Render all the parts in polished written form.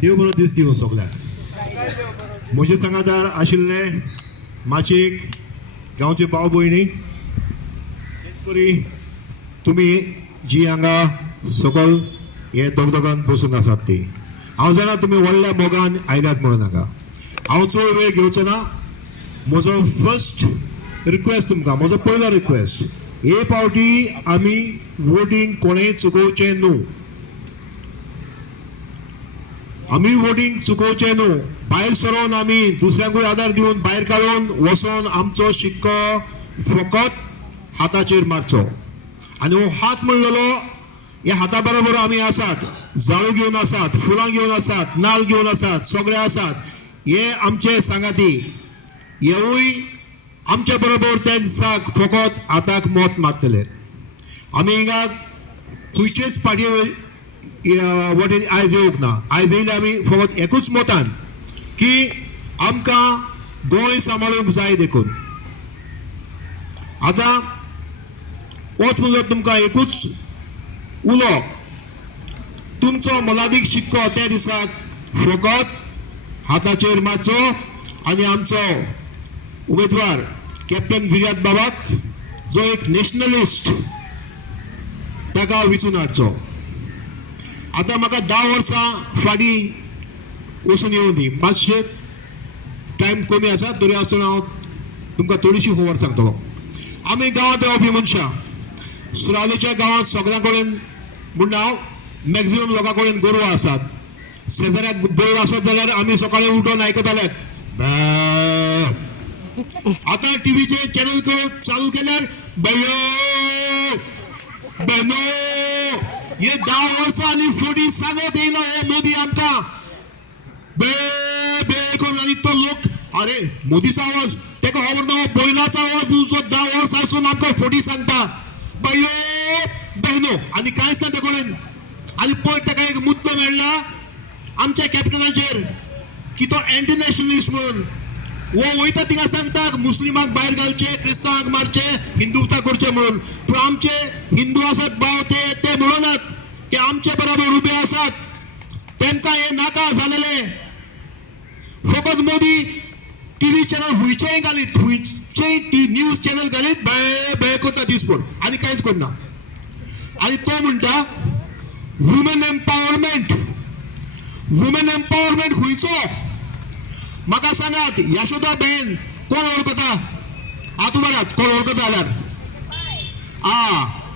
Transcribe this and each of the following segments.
देव बरो दीस दिवं सगळ्यांक. म्हजे सांगातार आशिल्ले माचयेक गांवचे भाव भयणी, तेच परी तुमी जी हांगा सकल हे दोगदोगान बसून आसात ती. हांव जाणा तुमी व्हडल्या मोगान आयल्यात म्हणून हांगा. हांव चड वेळ घेवचो ना. म्हजो फर्स्ट रिक्वेस्ट तुमकां, म्हजो पयलो रिक्वेस्ट, हे फावटी आमी वोटींग कोणेंय चुकोवचें न्हू. आमी वोटींग चुकोवचें न्हू. भायर सरोन आमी दुसऱ्यांकूय आदार दिवन भायर काडून वचोन आमचो शिक्को फकत हाताचेर मारचो. आनी हो हात म्हणलेलो, ह्या हाता बरोबर आमी आसात, जाळू घेवन आसात, फुलां घेवन आसात, नाल्ल घेवन आसात, सगळे आसात. हे आमचे सांगाती, हेवूय आमच्या बरोबर त्या दिसाक फकत हाताक मोत मारतले. आमी हिंगा खंयचेच पार्टी वटेन आयज येवंक ना. आयज येयले आमी फकत एकूच मतान की आमकां गोंय सांबाळूंक जाय देखून. आतां होच म्हजो तुमकां एकूच उलो, तुमचो मोलादीक शिक्को त्या दिसाक फकत हाताचेर मारचो आनी आमचो उमेदवार कॅप्टन विराट बाबाक, जो एक नॅशनलिस्ट, ताका वेंचून हाडचो. आतां म्हाका 10 वर्सां फाटीं वचून येवं दी. मातशें टायम कमी आसा, तरी आसतना हांव तुमकां थोडीशी खबर सांगतलो. आमी गांवांत रावपी मनशां, सुरालेच्या गांवांत सगळ्यां कडेन म्हणटा हांव, मॅक्झिमम लोकां कडेन गोरवां आसात. शेजाऱ्याक बैल आसत जाल्यार आमी सकाळीं उठोन आयकताले. आतां टीव्हीचे चॅनल चालू केल्यार बयो बनो. हे 10 वर्सां आनी फुडें सांगत येयलो हो मोदी आमकां बे बे करून. आनी तो लोक, अरे मोदीचो आवाज तेका खबर ना, बैलाचो आवाज तुमचो 10 वर्सां आसून आमकां फुडें सांगता बयो बहनो. आनी कांयच ना ते कडेन. आनी पळय ताका एक मुद्दो मेळ्ळा आमच्या कॅप्टनाचेर की तो एंटी नॅशनलिस्ट म्हणून. वो वयता थिंगा सांगता मुस्लिमाक भायर घालचे, क्रिस्तांवाक मारचे, हिंदुत्व करचे म्हणून. पूण आमचे हिंदू आसात भाव ते म्हणनात. ते आमचे बरोबर उबे आसात. तेमकां हे नाका जालेले. फकत मोदी टीव्ही चॅनल हुंयचेय घालीत, हुंयचेय न्यूज चॅनल घालीत बे बे करता दिसभर, आनी कांयच करना. आनी तो म्हणटा वुमन एम्पावरमेंट. वुमन एम्पावरमेंट खुंयचो? म्हाका सांगात. यशोदा बेन कोण वळखता? हात मारात कोण वळखता जाल्यार.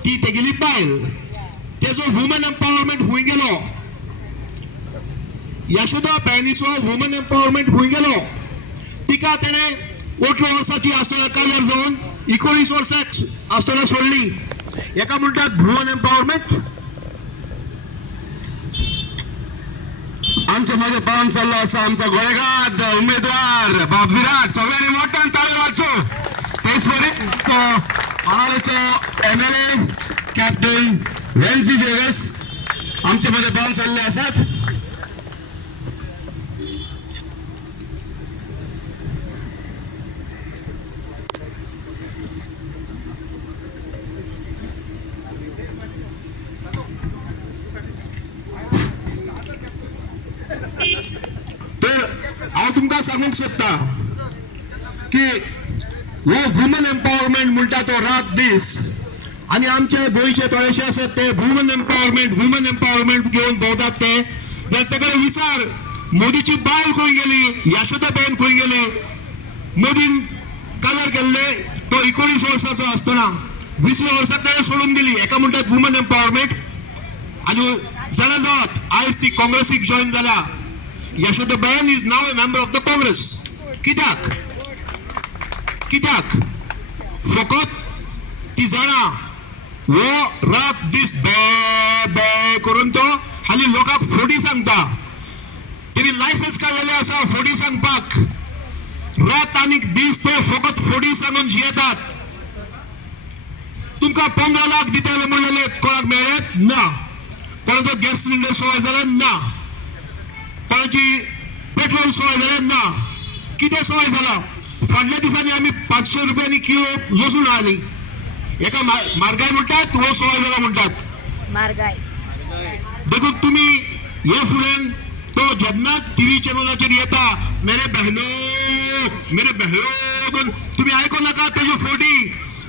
ती तेगेली बायल. तेजो वुमन एम्पावरमेंट खूंय गेलो. यशोदा बेनीचो वुमन एम्पावरमेंट खूंय गेलो. तिका तेणे 18 वर्साची आसतना काजार जावन 19 वर्साक आसतना सोडली. एका म्हणटात वुमन एम्पावरमेंट. आमच्या मागे पावन चाललो असा आमचा गोळेगाद उमेदवार बाब विराट. सगळ्यांनी मोठ्यान ताळी वाजचो. तेच बरे आणालेचो MLA कॅप्टन वेन्सी डेव्हिस आमच्या मध्ये पावन चालले आसात. हांव तुमकां सांगूंक सोदता की हो वुमन एम्पावरमेंट म्हणटा तो रात दीस. आनी आमचे गोंयचे थोडेशे आसात ते वुमन एम्पावरमेंट घेवन भोंवतात. ते जाल्यार तेकडे विचार, मोदीची बायल खंय गेली, यशोदाबेन खंय गेली. मोदीन काजार केल्ले तो 19 वर्साचो आसतना 20व्या वर्साक ताणें सोडून दिली. एका म्हणटात वुमन एम्पावरमेंट. आनी जाणा जावत आयज ती काँग्रेसीक जॉयन जाल्या. Yashodaben is now a member of the Congress. कित्याक? फकत ती जाणा वो रात दीस बे बे करून तो हाली लोकांक फुडी सांगता. तेणी लायसन्स काडलेले आसा फुडी सांगपाक. रात आनी दीस ते फकत फुडी सांगून जियेतात. तुमकां 15 लाख दितले म्हणलेले, कोणाक मेळ्ळेत ना. कोणाचो गॅस सिलिंडर सवाय जाला ना. कोणाची पेट्रोल सवाय जाल्यार ना. कितें सवाय जाला? फाटल्या दिसांनी आमी 500 रुपयांनी किलो लसूण हाडली. एका म्हारगाय म्हणटात, हो सवाय जाला म्हणटात. मारगाय. देखून तुम्ही हे फुडें तो जेन्ना टीव्ही चॅनलाचेर येता मेरे बहनो करून तुम्ही आयको नाका तेज्यो फोटी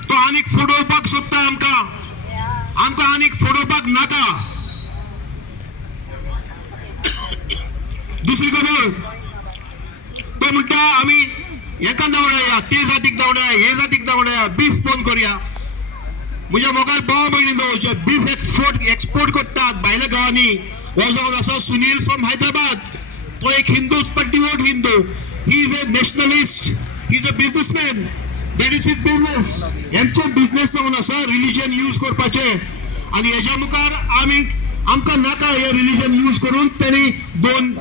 तो आनीक फोडोवपाक सोदता आमकां आनीक फोडोवपाक नाका. दुसरी खबर तो म्हणटा आमी हेका धांवडाया ते जातीक धांवडाया हे जातीक धांवडाया बीफ बंद करूया. म्हज्या मोगाल भाव भयणीनो जे बीफ एक्सपोर्ट करतात भायल्या गांवांनी हो जावन आसा सुनील फ्रॉम हैदराबाद. तो एक हिंदूच पण devote Hindu. He is a nationalist. He is a businessman. That is his business. हेंचे बिझनेस जावन आसा रिलीजन यूज करपाचे आनी हेज्या मुखार आमकां नाका हे रिलीजन यूज करून तेणी 2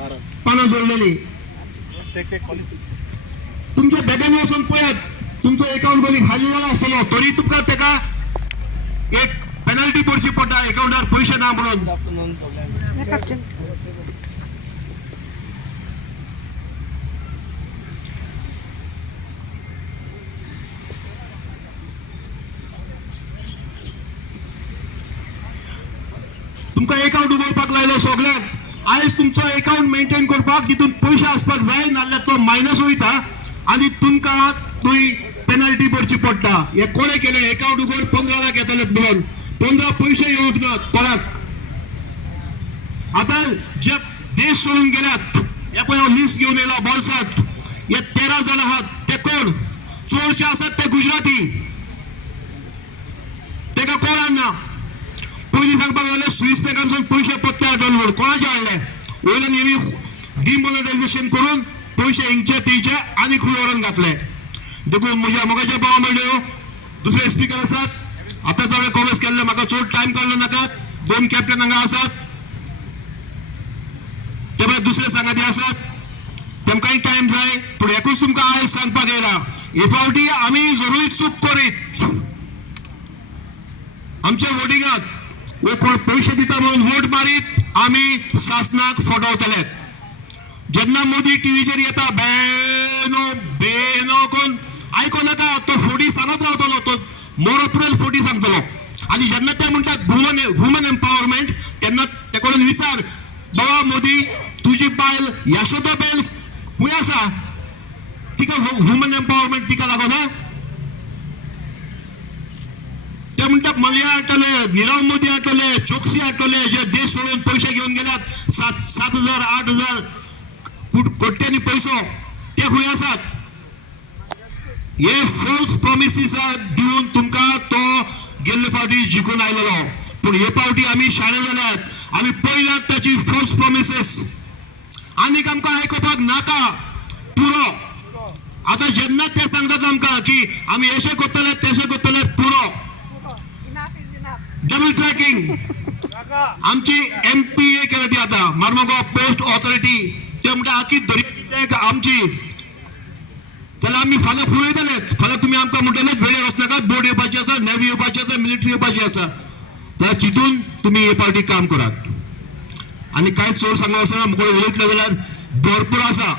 पानां जोडलेली. तुमच्या बॅगांनी वचून पळयात तुमचो अकाउंट कोणी खाली जाला आसतलो तरी तुमकां तेका एक पेनल्टी पडची पडटा अकाउंटार पयशे ना म्हणून. तुमकां अकाउंट उगडपाक लायलो सगळ्यांक. आयज तुमचो अकाउंट मेंटेन करपाक तितून पयशे आसपाक जाय नाल्यार तो मायनस वयता आनी तुमकां थंय पेनल्टी भरची पडटा. हे कोणे केले अकाउंट उगड 15 लाख येतले म्हणून 15 पयशे येवंक ना कोणाक. आता जे देश सोडून गेल्यात हे पळय हांव लिस्ट घेवन येयला बोल्सांत. हे 13 जाण आहात ते कोण चडशे आसात ते गुजराती. तेका कोण हाडना. पयलीं सांगपाक लागले स्विस बँकांसून पयशे पत्ते हाडले म्हणून कोणाचे हाडले वयल्यान हेमी डिमॉनिटायझेशन करून पयशे हिंगचे थंयचे आनी खंय व्हरून घातले. देखून म्हज्या मोगाचे भाव भयण्यो दुसरे स्पीकर आसात. आतांच हांवें कॉमेंट्स केल्ले म्हाका चड टायम काडलो नाका. 2 कॅप्टन हांगा आसात ते भायर दुसरे सांगाती आसात तेमकांय टायम जाय पूण एकूच तुमकां आयज सांगपाक येयला हे फावटी आमी जरूर चूक करीत. आमच्या वोटिंगात वे कोण पयशे दिता म्हणून वोट मारीत आमी शासनाक फटवतले. जेन्ना मोदी टीव्हीचेर येता बेनो बेनो कोण आयको नाका तो फोडी सांगत रावतलो तो मोरोपुरेल फोडी सांगतलो. आनी जेन्ना ते म्हणटात वुमन एम्पावरमेंट तेन्ना ते कडून विचार बाबा मोदी तुजी बायल यशोदाबेन खंय आसा तिका वुमन एम्पावरमेंट तिका लागना. ते म्हणटात मल्ल्या हाडटले नीरव मोदी हाडटले चोक्सी हाडटले जे देश सोडून पयशे घेवन गेल्यात 7,000 8,000 कोट्यांनी पैसो ते खंय आसात. हे फॉल्स प्रॉमिसीस दिवन तुमकां तो गेल्ले फावटी जिखून आयलेलो पूण हे फावटी आमी शाणे जाल्यात आमी पळयल्यात ताची फॉल्स प्रॉमिसीस आनीक आमकां आयकोपाक नाका पुरो. आतां जेन्ना ते सांगतात आमकां की आमी अशें करतले तशें करतले पुरो. डबल ट्रॅकिंग आमची MPA केली ती आता मार्मोगांव पोस्ट ऑथॉरिटी ते म्हणटा आखी दर्यादेग आमची. जाल्यार आमी फाल्यां फुडें येतले फाल्यां तुमी आमकां म्हणटले वेळेर वचनाका बोट येवपाची आसा नेवी येवपाची आसा मिलिटरी येवपाची आसा जाल्यार चिंतून तुमी हे पार्टी काम करात. आनी कांय चड सांगूंक वचना मुखार उलयतले जाल्यार भरपूर आसा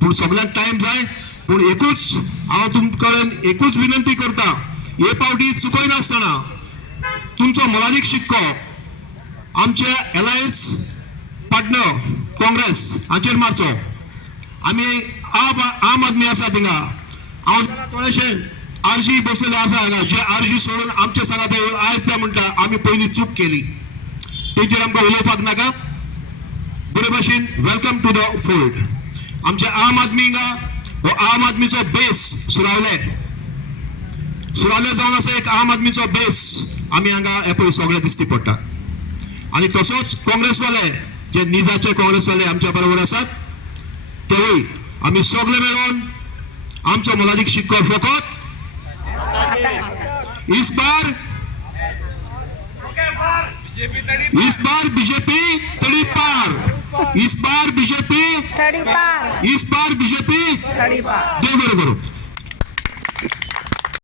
पूण सगळ्यांक टायम जाय. पूण एकूच हांव तुमचे कडेन एकूच विनंती करता हे पावटी चुकयनासतना तुमचो मोलादीक शिक्को आमचे अलायन्स पार्टनर काँग्रेस हाचेर मारचो. आमी आम आदमी आसा थिंगा हांव थोडेशे आरजी बसलेले आसा हांगा जे आरजी सोडून आमच्या सांगात येवन आयज ते म्हणटा आमी पयलीं चूक केली तेचेर आमकां उलोवपाक नाका. बरे भाशेन वेलकम टू द फोल्ड. आमचे आम आदमी हिंगा हो आम आदमीचो बेस सुरावले जावन आसा एक आम आदमीचो बेस आमी हांगा हे पळय सगळे दिश्टी पडटात. आनी तसोच काँग्रेसवाले जे निजाचे काँग्रेसवाले आमच्या बरोबर आसात तेवूय आमी सगळे मेळून आमचो मोलादीक शिक्को फकत इस बार बीजेपी तडीपार. इस बार बीजेपी तडीपार. देव बरें करूं.